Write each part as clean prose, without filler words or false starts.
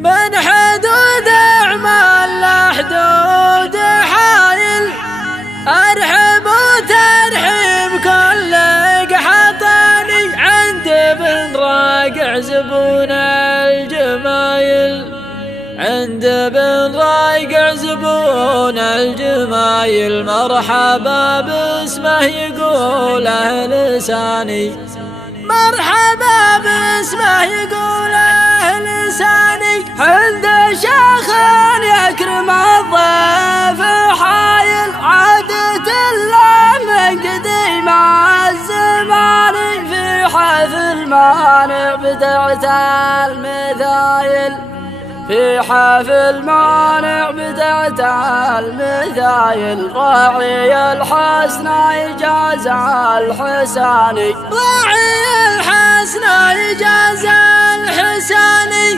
من حدود أعمال لحدود حايل، أرحب وترحيب كل قحطاني، عند ابن راقع زبون الجمايل، عند ابن راقع زبون الجمايل، مرحبا باسمه يقوله لساني، مرحبا باسمه يقوله لساني، عند شيخ يكرم الضيف حايل، عادة الله من قديم الزمان، في حيث المانع بدعت المثايل، في حفل مانع بدعت المثايل، راعي الحسن إجاز الحساني، راعي الحسن إجاز الحساني،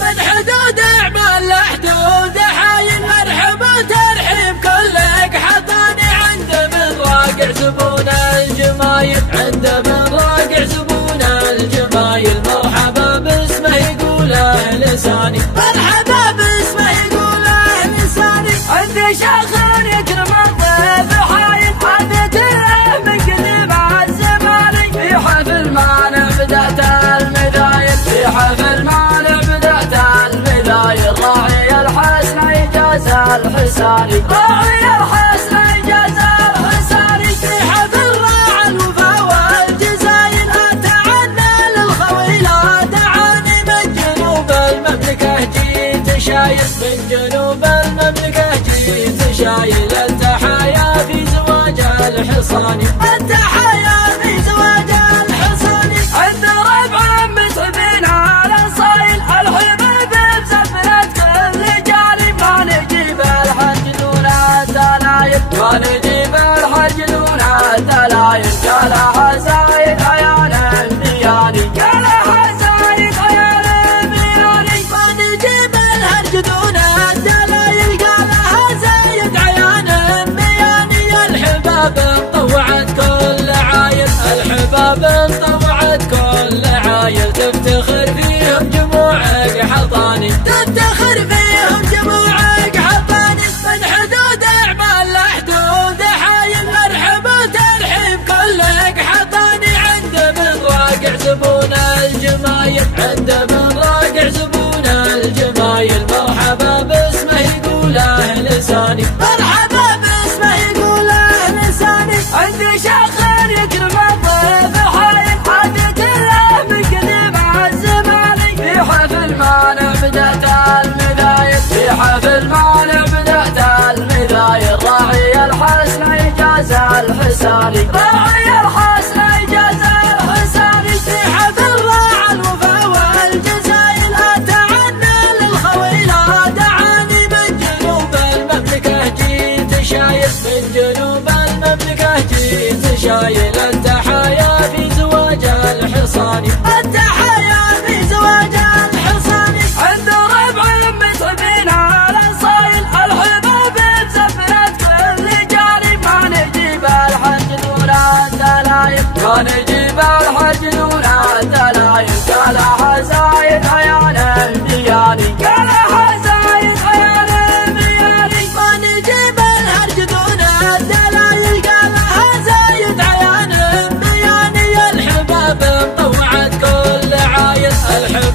من حدود أعمال لحدود حايل، مرحب وترحيب كل قحطاني، عند ابن راقع زبون الجمايل، عند ابن راقع زبون الجمايل، مرحبا باسمه يقوله لساني، مرحبا باسمه يقوله لساني، عندي شيخ يكرم الضيف حايل، عادة له من قديم الزمان، في حفل مانع بدأت المذايل، في حفل مانع بدأت المذايل، راعي الحسن إجاز الحساني، راعي الحسن إجاز الحساني، في حفل راعى الوفا والجزايل، أتعنى للخويلة دعاني، من جنوب المملكة جيت شايل، من جنوب المملكة جيت شايل، التحايا في زواج الحصاني، التحايا في زواج الحصاني، عند ربع متعبين على صايل، الحبيب بزفرة كل جانب، ما نجيب الحج دون الدلايل، ما نجيب الحج دون الدلايل، قالها زايد عيال المياني، قالها زايد عيال المياني، ما نجيب الحج دون الدلايل، قالها زايد عيال المياني، الحباب طوعت كل عايل، الحباب طوعت كل عايل، تفتخر فيهم جموع قحطاني، تفتخر فيهم جموع قحطاني، من حدود أعمال لحدود حايل، مرحب وترحيب كل قحطاني، عند ابن راقع زبون الجمايل، عند ابن راقع زبون الجمايل، مرحبا باسمه يقوله لساني، مرحبا باسمه يقوله لساني، عندي شيخ يكرم الضيف حايل، عادة له من قديم الزمان، في حفل مانع بدأت المذايل، في حفل مانع بدأت المذايل، راعي الحسن إجاز الحساني، راعي الحسن إجاز الحساني، في حفل راعى الوفا والجزايل، أتعنى للخويلة دعاني، من جنوب المملكة جيت شايل، من جنوب المملكة جيت شايل، التحايا في زواج الحصاني، التحايا في زواج الحصاني، عند ربع متعبين على صايل، الحباب بزفرة كل جانب، ما نجيب الحج دون الدلايل، ما نجيب الحج دون الدلايل، قالها زايد عيال المياني، قالها زايد عيال المياني، ما نجيب الحج دون الدلايل، قالها زايد عيال المياني، الحباب طوعت كل عايل، الحباب